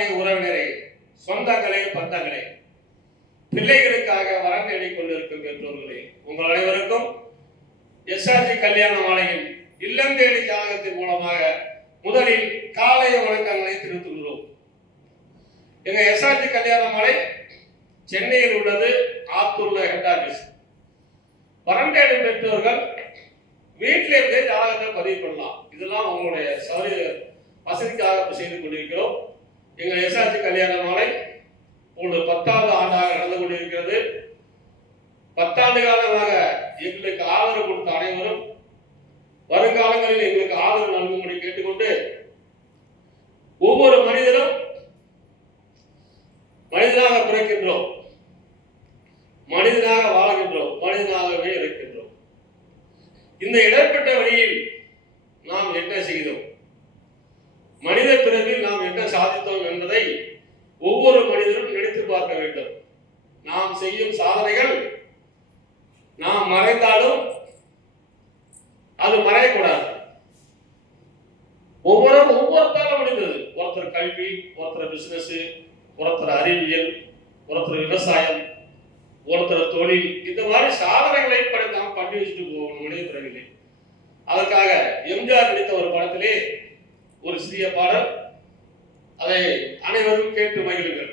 நண்பர்களே, உறவினரே, சொந்தங்களே, பந்தங்களே, பிள்ளைகளுக்காக வரம் தேடிக் கொண்டிருக்கும் பெற்றோர்களே, உங்கள் அனைவருக்கும் எஸ்ஆர்ஜி கல்யாண மாலையின் இல்லம் தேடி ஜாதகத்தின் மூலமாக முதலில் காலை வணக்கங்களை தெரிவித்துக் கொள்கிறோம். எங்க எஸ்ஆர்ஜி கல்யாண மாலை சென்னையில் உள்ளது. ஆத்தூர்ல ஹெட் ஆபீஸ். வரம் தேடும் பெற்றோர்கள் வீட்டில இருந்தே ஜாதகத்தை பதிவு பண்ணலாம். இதெல்லாம் உங்களுடைய வசதிக்காக செய்து கொண்டிருக்கிறோம். எங்கள் எஸ்ஆர்ஜி கல்யாண மாலை ஒரு 10வது ஆண்டாக நடந்து கொண்டிருக்கிறது. 10 ஆண்டு காலமாக எங்களுக்கு ஆதரவு கொடுத்த அனைவரும் வருங்காலங்களில் எங்களுக்கு ஆதரவு நல்கும்படி கேட்டுக்கொண்டு, ஒவ்வொரு மனிதனும் மனிதனாக பிறக்கின்றோம், மனிதனாக வாழ்கின்றோம், மனிதனாகவே இருக்கின்றோம். இந்த இடைப்பட்ட வழியில் நாம் என்ன செய்தோம், மனித பிறவில் நாம் என்ன சாதித்தோம் என்பதை ஒவ்வொரு மனிதரும் நினைத்து பார்க்க வேண்டும். நாம் செய்யும் சாதனைகள் நாம் மறைந்தாலும் அது மறையக்கூடாது. ஒவ்வொருத்தாலும் முடிந்தது. ஒருத்தர் கல்வி, ஒருத்தர் பிசினஸ், ஒருத்தர் அறிவியல், ஒருத்தர் விவசாயம், ஒருத்தர் தொழில், இந்த மாதிரி சாதனைகளை நாம் பண்ணி வச்சுட்டு போகணும் மனித பிறவிலே. அதற்காக எம்ஜிஆர் நடித்த ஒரு படத்திலே ஒரு சிறிய பாடல், அதை அனைவரும் கேட்டு மகிழுங்கள்.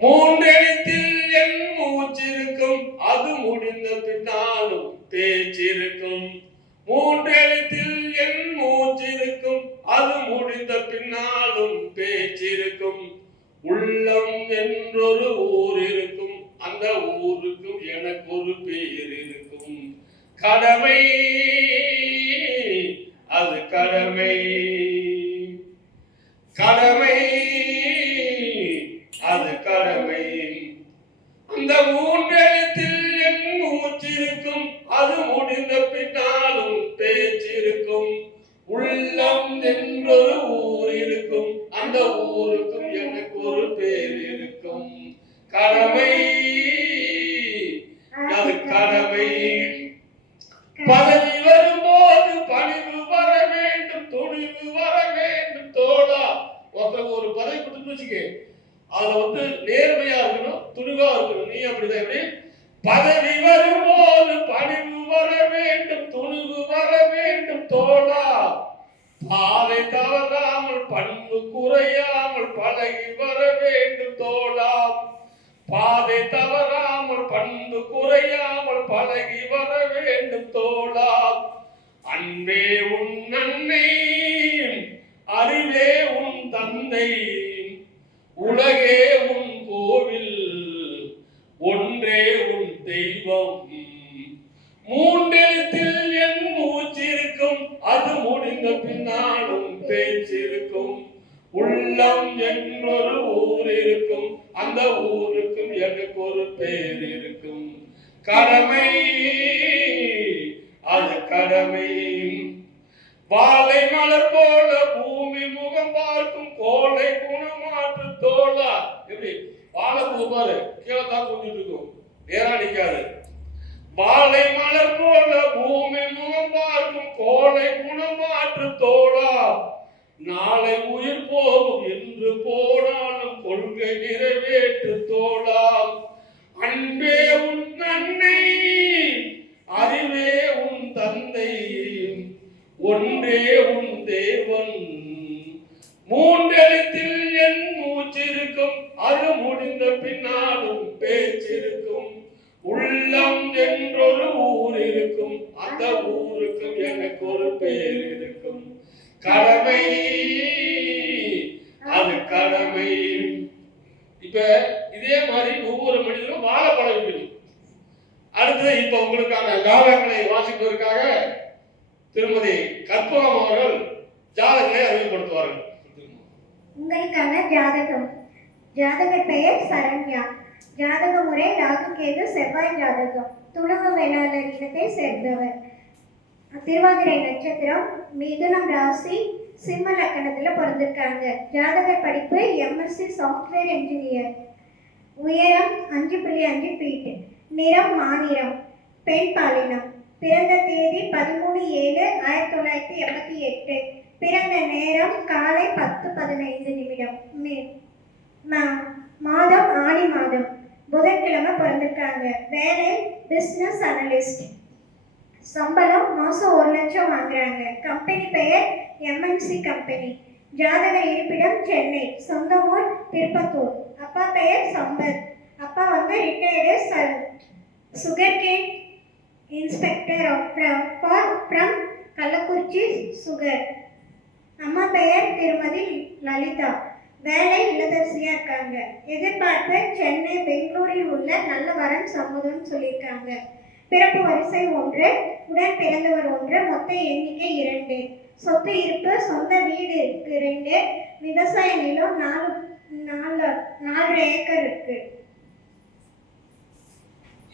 மூன்றெழுத்தில் என் மூச்சிருக்கும், அது முடிந்த பின்னாலும் பேச்சிருக்கும். மூன்றெழுத்தில் என் மூச்சிருக்கும், அது முடிந்த பின்னாலும் பேச்சிருக்கும். உள்ளம் என்றொரு ஊர் இருக்கும், அந்த ஊருக்கும் எனக்கு ஒரு பேர் இருக்கும். கடமை அது கடமை, கடமை அது கடமை. அந்த மூன்றெழுத்தில் என் மூச்சிருக்கும், அது முடிந்த பின்னாலும் பேச்சிருக்கும். உள்ளம் என்றொரு ஊர் இருக்கும், அந்த ஊருக்கும் எனக்கு ஒரு பேர் இருக்கும். கடமை அது கடமை. பதவி வரும்போது பணிவு வர வேண்டும், துணிவு வர வேண்டும் தோழா. ஒரு பதவி கொடுத்து வச்சுக்க, அதுல நேர்மையா இருக்கணும், துணிவா இருக்கணும். நீ அப்படிதான். எப்படி பதவி வரும்போது பணிவு வர வேண்டும், துணிவு வர வேண்டும் தோழா. பாதை தவறாமல் பண்பு குறையாமல் பழகி வர வேண்டும் தோழா. பாதை தவறாமல் பண்பு குறையாமல் பழகி வர வேண்டும் தோழா. அன்பே உன் அன்னை, அறிவே உன் தந்தை, உலகே உன் கோவில், ஒன்றே உன் தெய்வம். மூன்றெழுத்தில் என் மூச்சிருக்கும், அது முடிந்த பின்னாலும் பேச்சிருக்கும். உள்ளம் என்றொரு ஊர் இருக்கும், அந்த ஊருக்கும் எனக்கு ஒரு பேர் இருக்கும். கடமை அது கடமை. வாழை மலர் போல பூமி முகம் பார்க்கும், கோளை குணமாற்று தோழா. எப்படி வாழை பூ பாரு, கீழே தான் கொஞ்சிட்டு இருக்கும், நேரா நிக்காது. வாழை மலர் போல பூமி முகம் பார்க்கும், கோளை குணமாற்று தோழா. நாளை உயிர் போகும் என்று போனாலும் கொள்கை நிறைவேற்று தோழா. அன்பே உன் அன்னை, அறிவே உன் தந்தை, ஒன்றே உன் தேவன். மூன்றெழுத்தில் என் மூச்சிருக்கும், அது முடிந்த பின்னாலும் பேச்சிருக்கும். உள்ளம் என்றொரு ஊர் இருக்கும், அந்த ஊருக்கும் எனக்கு ஒரு பேர் இருக்கும். கடமை அது கடமை. இப்ப இதே மாதிரி ஒவ்வொரு மனிதனும் வாழ பழகிக்கணும். அடுத்து இப்ப உங்களுக்கான ஜாதகங்களை வாசிப்பதற்காக திருமதி கற்பகம் அவர்கள் ஜாதகங்களை அறிமுகப்படுத்துவார்கள். உங்களுக்கான ஜாதகம். ஜாதக பெயர் சரண்யா. ஜாதக முறை ராகு கேது செவ்வாய் ஜாதகம். துளுவ வேளாளர் இனத்தை சேர்ந்தவர். திருவாதிரை நட்சத்திரம், மிதுனம் ராசி, சிம்ம லக்கணத்துல பிறந்திருக்காங்க. ஜாதக படிப்பு எம்எஸ்சி சாஃப்ட்வேர் என்ஜினியர். உயரம் 5.5 ஃபீட். நிறம் மாநிறம். பெண் பாலினம். பிறந்த தேதி 13/7/1988. பிறந்த நேரம் காலை 10:15. மாதம் ஆடி மாதம், புதன்கிழமை பிறந்திருக்காங்க. வேலை பிசினஸ் அனலிஸ்ட். சம்பளம் மாசம் 1 லட்சம் வாங்குறாங்க. கம்பெனி பெயர் MNC கம்பெனி. ஜாதக இருப்பிடம் சென்னை. சொந்த ஊர் திருப்பத்தூர். அப்பா பெயர் சம்பத். அப்பா வந்து retired sugarcane inspector from Kallakurichi sugar. அம்மா பெயர் திருமதி லலிதா. வேலை இல்லத்தரசியா இருக்காங்க. எதிர்பார்ப்பு சென்னை, பெங்களூரில் உள்ள நல்ல வரன் சம்மதம்னு சொல்லியிருக்காங்க. பிறப்பு வரிசை 1, உடன் பிறந்தவர் 1, மொத்த எண்ணிக்கை 2. சொத்து இருப்பு சொந்த வீடு இருக்கு 2, விவசாய நிலம் 4 ஏக்கர் இருக்கு.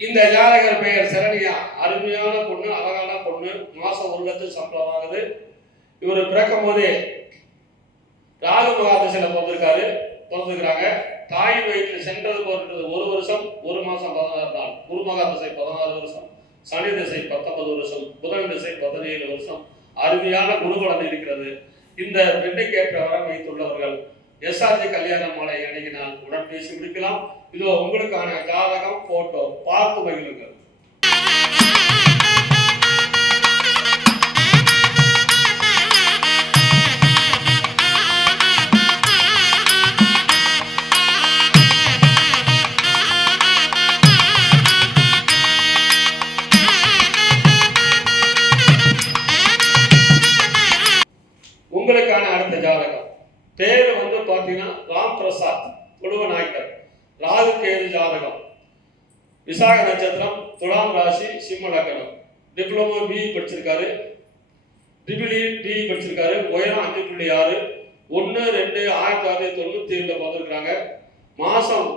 இந்த ஜாதகர் பெயர் சரண்யா. அருமையான பொண்ணு, அழகான பொண்ணு. மாசம் 1 லட்சம் சம்பளம் ஆகுது. இவர் பிறக்கும் போதே ராகு மகாதசையில பிறந்திருக்கிறாங்க. தாயின் வயிற்றில் சென்றது போன்றது 1 வருஷம் 1 மாசம் 16 நாள். குரு மகாதசை 16 வருஷம், சனி திசை 19 வருஷம், புதன் திசை 17 வருஷம். அருமையான குருபலன் இருக்கிறது. இந்த பெண்ணுக்கு ஏற்ற வரம் வைத்துள்ளவர்கள் SRG கல்யாண மாலை அணுகினால் உடன் பேசி முடிக்கலாம். இதோ உங்களுக்கான ஜாதகம், போட்டோ பார்த்து மகிழுங்கள். உங்களுக்கான அடுத்த ஜாதகம். பேரு வந்து பாத்தீங்கன்னா ராம் பிரசாத் குழுவ நாயக்கர். ராகு கேது ஜாதகம். விசாக நட்சத்திரம், துலாம் ராசி, சிம்ம லக்னம். டிப்ளமோ BE படிச்சிருக்காரு. BE படிச்சிருக்காரு. உயரம் 5.6. 1/2/1997 பிறந்திருக்காங்க. மாசம்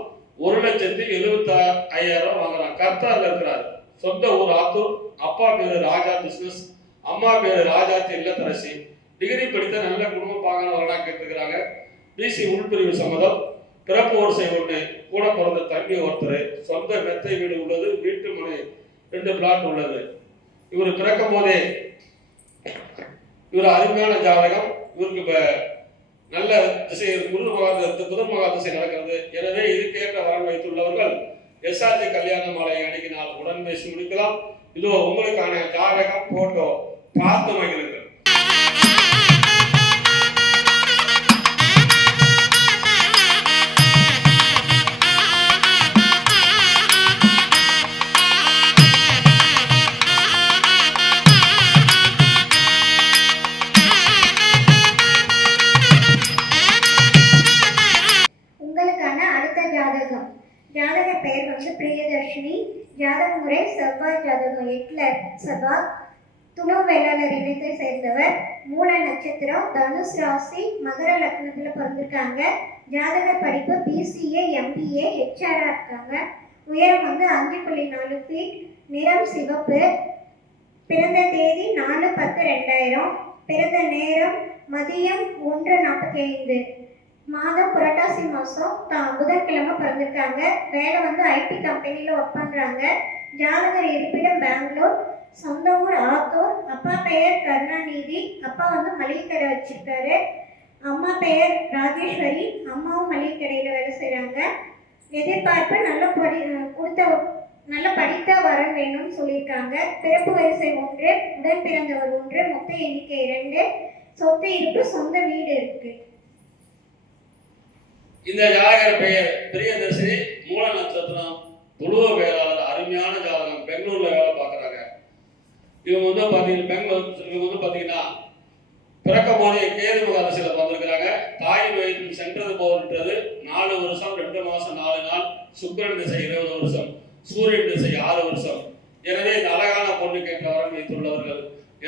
1,75,000 வாங்குறாங்க. கர்த்தார்ல இருக்கிறார். சொந்த ஊர் ஆத்தூர். அப்பா பேரு ராஜா பிசினஸ், அம்மா பேரு ராஜாத்தி இல்லத்தரசி. டிகிரி படித்த நல்ல குடும்ப பாகனவர்களாக கேட்டுக்கிறாங்க. BC உள்பிரிவு சம்மதம். பிறப்பு வரிசை 1, கூட பிறந்த தம்பி ஒருத்தர். சொந்த மெத்தை வீடு உள்ளது. வீட்டு மனை 2 பிளாட் உள்ளது. இவர் பிறக்கும் போதே இவர் அருமையான ஜாதகம். இவருக்கு நல்ல திசை புதன் மகா திசை நடக்கிறது. எனவே இதுக்கேற்ற வரன் வைத்துள்ளவர்கள் SRG கல்யாண மாலை அணுகினால் உடன் பேசி முடிக்கலாம். இதோ உங்களுக்கான ஜாதகம், போட்டோ பார்த்து மகிழுங்கள். ஜாதக பெயர் வந்து பிரியதர்ஷினி. ஜாதக முறை செவ்வாய் ஜாதகம். ஹிட்லர் செவ்வாய். துணை வேளாளர் இனத்தை சேர்ந்தவர். மூல நட்சத்திரம், தனுஷ் ராசி, மகர லக்னத்தில் பிறந்திருக்காங்க. ஜாதக படிப்பு BCA MBA HR இருக்காங்க. உயரம் வந்து 5.4 ஃபீட். நிறம் சிவப்பு. பிறந்த தேதி 4/10/2000. பிறந்த நேரம் மதியம் 1:45. மாதம் புரட்டாசி மாதம் புதன்கிழமை பிறந்திருக்காங்க. வேலை வந்து IT கம்பெனியில் ஒர்க் பண்ணுறாங்க. ஜாதகர் இருப்பிடம் பெங்களூர். சொந்த ஊர் ஆத்தூர். அப்பா பெயர் கருணாநிதி. அப்பா வந்து மளிகை கடை வச்சிருக்காரு. அம்மா பெயர் ராஜேஸ்வரி. அம்மாவும் மளிகை கடையில் வேலை செய்கிறாங்க. எதிர்பார்ப்பு நல்ல படித்த வரன் வேணும்னு சொல்லியிருக்காங்க. பிறப்பு வரிசை 1, உடன் பிறந்தவர் 1, மொத்த எண்ணிக்கை 2. சொத்து இருப்பு சொந்த வீடு இருக்கு. இந்த ஜாதகர் பெயர் பிரியதர்ஷினி. மூல நட்சத்திரம், துளுவ வேளாளர். அருமையான ஜாதகம். பெங்களூர்ல வேலை பார்க்குறாங்க. இவங்க வந்து பார்த்தீங்கன்னா பிறக்கும் போதே கேது மகாதசையில பிறந்திருக்கிறாங்க. தாயின் வயிற்றில் சென்றது போன்றது 4 வருஷம் 2 மாசம் 4 நாள். சுக்கிரன் திசை 20 வருஷம், சூரியன் திசை 6 வருஷம். எனவே இந்த அழகான பொண்ணு கேட்ட வரன் வைத்துள்ளவர்கள்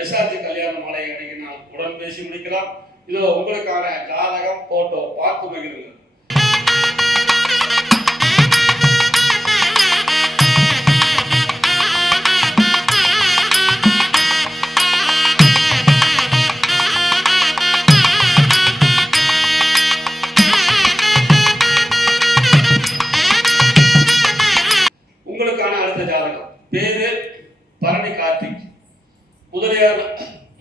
SRG கல்யாண மாலை அணுகினால் உடன் பேசி முடிக்கலாம். இதோ உங்களுக்கான ஜாதகம், போட்டோ பார்த்து மகிழுங்கள். உங்களுக்கான அடுத்த ஜாதகம். பேரு பரணி கார்த்திக்.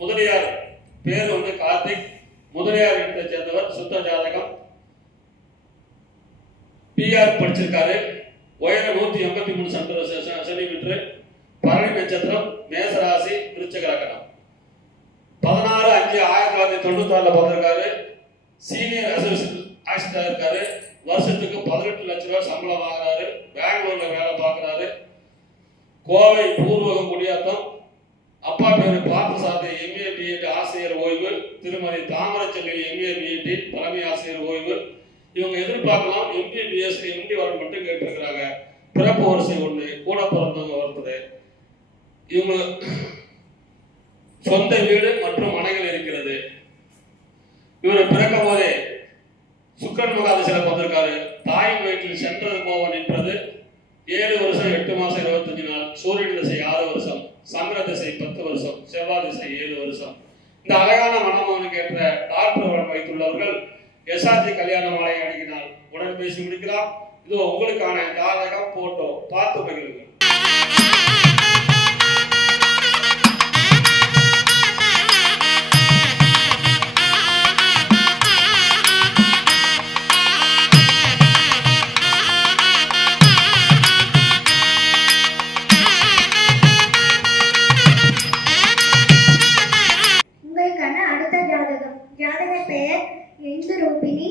முதலியார் பேர் வந்து கார்த்திக். சுத்த ஜாதகம், பிஆர் படிச்சிருக்காரு, உயரம் 183 சென்டிமீட்டர், பரணி நட்சத்திரம், மேசராசி, விருச்சிக லக்னம். 16/5/1996 பிறந்திருக்காரு. சீனியர் அசிஸ்டன்ட் இருக்காரு. வருஷத்துக்கு 18 லட்சம் ரூபாய் சம்பளம் வாங்குறாரு. பெங்களூர்ல வேலை பார்க்குறாரு. கோவை பூர்வகம் குடியாத்தம். அப்பா பேரு பார்த்தசாரதி, எம்ஏ பிஎட் ஆசிரியர் ஓய்வு. திருமதி தாமரச்செல்வி, எம்ஏ பிஎட் தலைமை ஆசிரியர் ஓய்வு. இவங்க எதிர்பார்க்கலாம் எம்பிபிஎஸ் எம்டி வரணும் மட்டும் கேட்டிருக்கிறாங்க. பிறப்பு வரிசை 1, கூட பிறந்தவங்க ஒருத்தர். இவங்க சொந்த வீடு மற்றும் மனைகள் இருக்கிறது. இவர் பிறக்கும் போதே சுக்கரன் மகாதசில வந்திருக்காரு. தாய் வயிற்றில் சென்றது போக நின்றது. 7 வருஷம் 8 மாசம் 25 நாள். சூரியன் திசை 6 வருஷம், சந்திர திசை 10 வருஷம், செவ்வாய் திசை 7 வருஷம். இந்த அழகான மனமகனுக்கு ஏற்ற டாக்டர் வைத்துள்ளவர்கள் எஸ்ஆர்ஜி கல்யாண மாலை அணுகினால் உடன் பேசி முடிக்கலாம். இது உங்களுக்கான ஜாதகம் போட்டோ பார்த்து மகிழுங்கள். உங்களுக்கான அடுத்த ஜாதகம். ஜாதக பெயர் இந்து ரூபினி,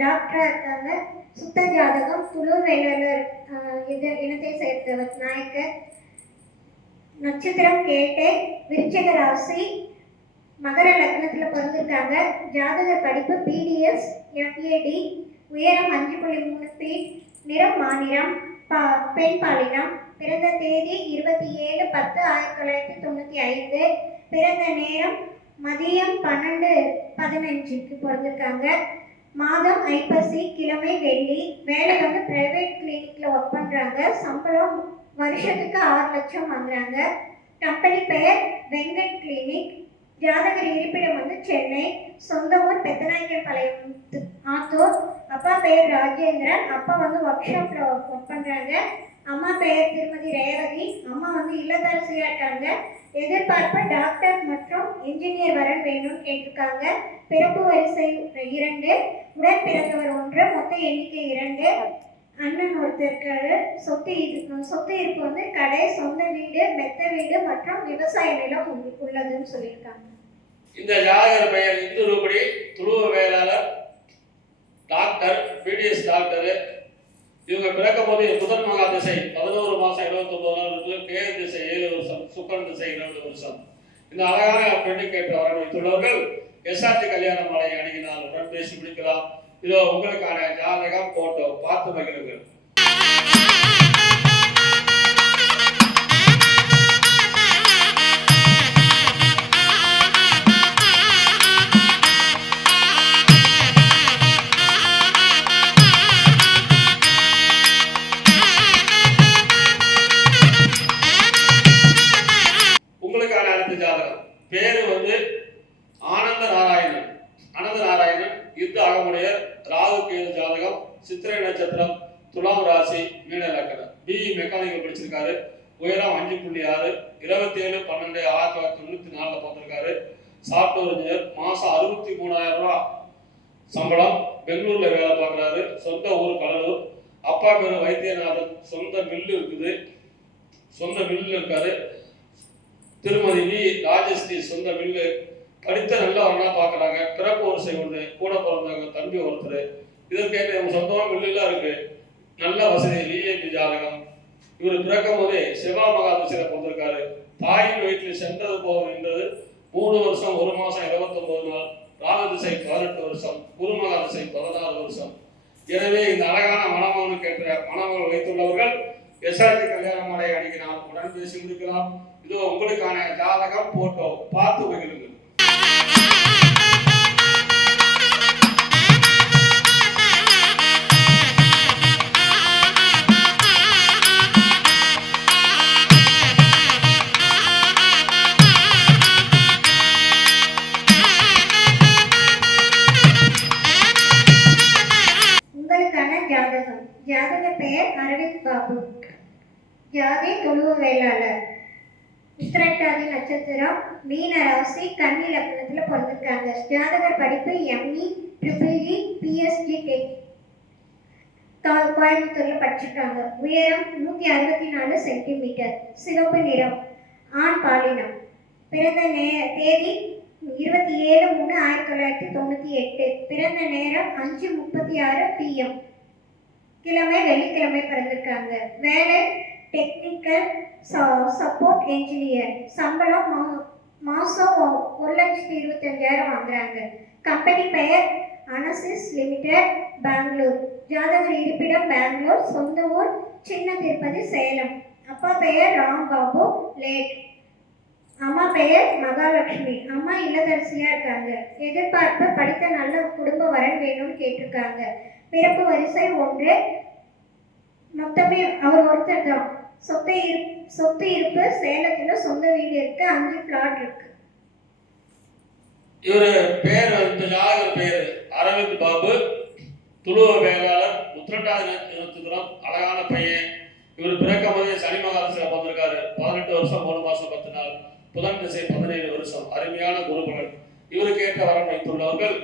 டாக்டரா இருக்காங்க. சுத்த ஜாதகம், துளு வேளாளர் இனத்தை சேர்ந்தவர், நாயக்கர். நட்சத்திரம் கேட்டை, விருச்சிக ராசி, மகர லக்னத்தில் பிறந்திருக்காங்க. ஜாதக படிப்பு பிடிஎஸ் எஃப்ஏடி, உயரம் 5.3 ஃபீட், நிறம் மாநிறம், பெண் பாலினம். பிறந்த தேதி 27/10/1995. பிறந்த நேரம் மதியம் 12:15க்கு பிறந்திருக்காங்க. மாதம் ஐப்பசி, கிழமை வெள்ளி. வேலை வந்து பிரைவேட் கிளினிக்ல ஒர்க் பண்றாங்க. சம்பளம் வருஷத்துக்கு 6 லட்சம் வாங்குறாங்க. கம்பெனி பெயர் வெங்கட் கிளினிக். ஜாதகர் இருப்பிடம் வந்து சென்னை. சொந்த ஊர் பெத்தநாயக்கன்பாளையம் ஆத்தூர். அப்பா பெயர் ராஜேந்திரன். அப்பா வந்து ஒர்க் ஷாப்ல ஒர்க் பண்றாங்க. அம்மா பெயர் திருமதி ரேவதி. அம்மா வந்து இல்லத்தரசியா இருக்காங்க. எதிர்பார்ப்பு டாக்டர் மற்றும் இன்ஜினியர் வரன் வேணும்னு கேட்டிருக்காங்க. பிறப்பு வரிசை 2, உடன் பிறந்தவர் 1, மொத்த எண்ணிக்கை 2. அண்ணன் ஒருத்தர் இருக்காரு. சொத்து இருப்பு வந்து கடை, சொந்த வீடு, மெத்த வீடு மற்றும் விவசாய நிலம் உள்ளதுன்னு சொல்லியிருக்காங்க. இந்த ஜாதகர் பெயர் இந்து ரூபடி, துளுவ வேளாளர், டாக்டர், பிடிஎஸ் டாக்டர். இவங்க பிறக்கும் போது புதன் மகா திசை 11 மாசம் 29 நாள் இருக்கு. கேது திசை 7 வருஷம், சுக்கரன் திசை 2 வருஷம். இந்த அழகான பெண்ணு கேட்டு வர வைத்துள்ளவர்கள் எஸ்ஆர்டி கல்யாண மாலை அணுகினால் உடன் பேசி முடிக்கலாம். இதோ உங்களுக்கான ஜாதகம் போட்டோ பார்த்து மகிழுங்கள். உங்களுக்கான அடுத்த ஜாதகம் பேரு வந்து ஆனந்த நாராயணன். ஆனந்த நாராயணன் யுத்த அகமுடையர், ராகு கேது ஜாதகம், சித்திரை நட்சத்திரம், துலாம் ராசி, மீன லக்னம். பிஇ மெக்கானிக்கல் படிச்சிருக்காரு. உயரம் 5.6, 27/12/1994 பிறந்திருக்காரு. Software engineer. மாசம் 63,000 ரூபாய் சம்பளம். பெங்களூர்ல வேலை பார்க்குறாரு. சொந்த ஊர் கடலூர். அப்பா பேரு வைத்தியநாதன். சொந்த மில்லு இருக்குது. சொந்த மில்லு இருக்காரு. திருமதி வி ராஜஸ்ரீ, சொந்த மில்லு. படித்த நல்லவரனா பார்க்குறாங்க. பிறப்பு வரிசை 1, கூட பிறந்தவங்க தம்பி ஒருத்தர். இதற்கேற்ற சொந்தமாக மில்லுலாம் இருக்கு. நல்ல வசதி, விஐபி ஜாதகம். இவர் பிறக்கும் போதே சிவா மகாதசில பிறந்திருக்காரு. தாயின் வயிற்றில் சென்றது போக நின்றது. 3 வருஷம் 1 மாசம் 29 நாள். ராகு திசை 18 வருஷம், குரு மகாதசை 16 வருஷம். எனவே இந்த அழகான மணமகனுக்கு ஏற்ற மணமகள் வைத்துள்ளவர்கள் எஸ்ஆர்டி கல்யாண மாலை அணுகினால் உடன் பேசி முடிக்கலாம். இதோ உங்களுக்கான ஜாதகம் போட்டோ பார்த்து மகிழுங்கள். உங்களுக்கான ஜாதகம். ஜாதக பெயர் அரவிந்த் பாபு. ஜாதி துளுவ வேளாளர். உத்திரட்டாதி நட்சத்திரம், மீன ராசி, கன்னி லக்னத்துல பிறந்திருக்காங்க. ஜாதகர் படிப்பு எம்இ EEE PSG டெக் கோயம்புத்தூர்ல படிச்சிருக்காங்க. உயரம் 164 சென்டிமீட்டர், சிவப்பு நிறம், ஆண் பாலினம். பிறந்த தேதி 27/3/1998. பிறந்த நேரம் 5:36 PM. கிழமை வெள்ளிக்கிழமை பிறந்திருக்காங்க. வேலை டெக்னிக்கல் சப்போர்ட் என்ஜினியர். சம்பளம் மாதம் 1,25,000 வாங்குறாங்க. கம்பெனி பெயர் அனசிஸ் லிமிடெட், பெங்களூர். ஜாதகர் இருப்பிடம் பெங்களூர். சொந்த ஊர் சின்ன திருப்பதி, சேலம். அப்பா பெயர் ராம்பாபு லேட். அம்மா பெயர் மகாலட்சுமி. அம்மா இல்லத்தரசியா இருக்காங்க. எதிர்பார்ப்பு படித்த நல்ல குடும்ப வரன் வேணும்னு கேட்டிருக்காங்க. பிறப்பு வரிசை 1. மொத்தமே அவர் ஒருத்தர் தான். சொத்து இருப்பு சேலத்துல சொந்த வீடு இருக்கு, 5 பிளாட் இருக்கு. இவரு பேர் இந்த ஜாதகர் பேர் அரவிந்த் பாபு, துளுவ வேளாளர், உத்திரட்டாதி நட்சத்திரம், அழகான பையன். இவர் பிறக்கும் போதே சனி மகாதசையில பிறந்திருக்காரு. 18 வருஷம் 3 மாசம் 10 நாள். புதன் திசை 17 வருஷம். அருமையான குருபலன். இவருக்கு ஏற்ற வரன் வைத்துள்ளவர்கள்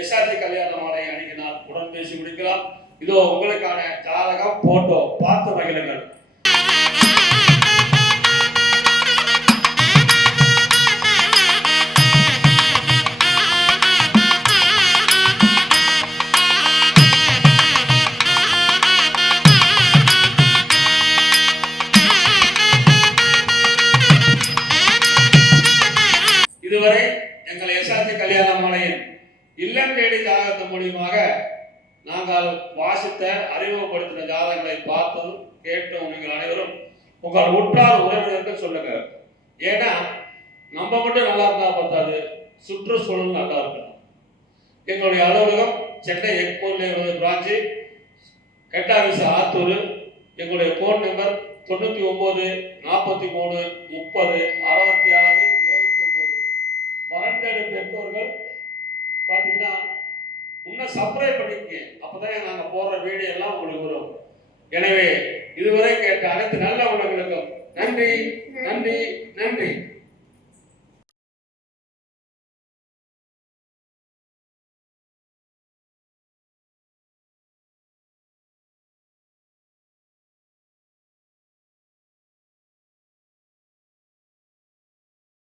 எஸ்ஆர்ஜி கல்யாண மாலையை அணுகினால் உடன் பேசி முடிக்கலாம். இதோ உங்களுக்கான ஜாதகம், போட்டோ பார்த்து மகிழுங்கள். இதுவரை எங்கள் எஸ்ஆர்ஜி கல்யாண மாலையின் இல்லம் தேடி ஜாதகத்தின் மூலியமாக நாங்கள் வாசித்த அறிமுகப்படுத்தின ஜாதகங்களை பார்த்ததும் கேட்டும் நீங்கள் அனைவரும் உங்கள் உற்றார் உறவினர்கள் சொல்லுங்க. ஏன்னா நம்ம மட்டும் நல்லா இருந்தா பார்த்தாது, சுற்றுச்சூழல் நல்லா இருக்கணும். எங்களுடைய அலுவலகம் சென்னை எக்மோர்ல பிரான்ச்சு, ஹெட் ஆஃபீஸ் ஆத்தூர். எங்களுடைய ஃபோன் நம்பர் 99 43 30 66 29. வரன் தேடும் பெற்றோர்கள் பார்த்தீங்கன்னா இன்னும் சப்ஸ்கிரைப் பண்ணிக்கங்க. அப்பதான் நாங்க போடுற வீடியோ எல்லாம் உங்களுக்கு வரும். எனவே இதுவரை கேட்ட அனைத்து நல்ல உள்ளவர்களுக்கும் நன்றி, நன்றி, நன்றி.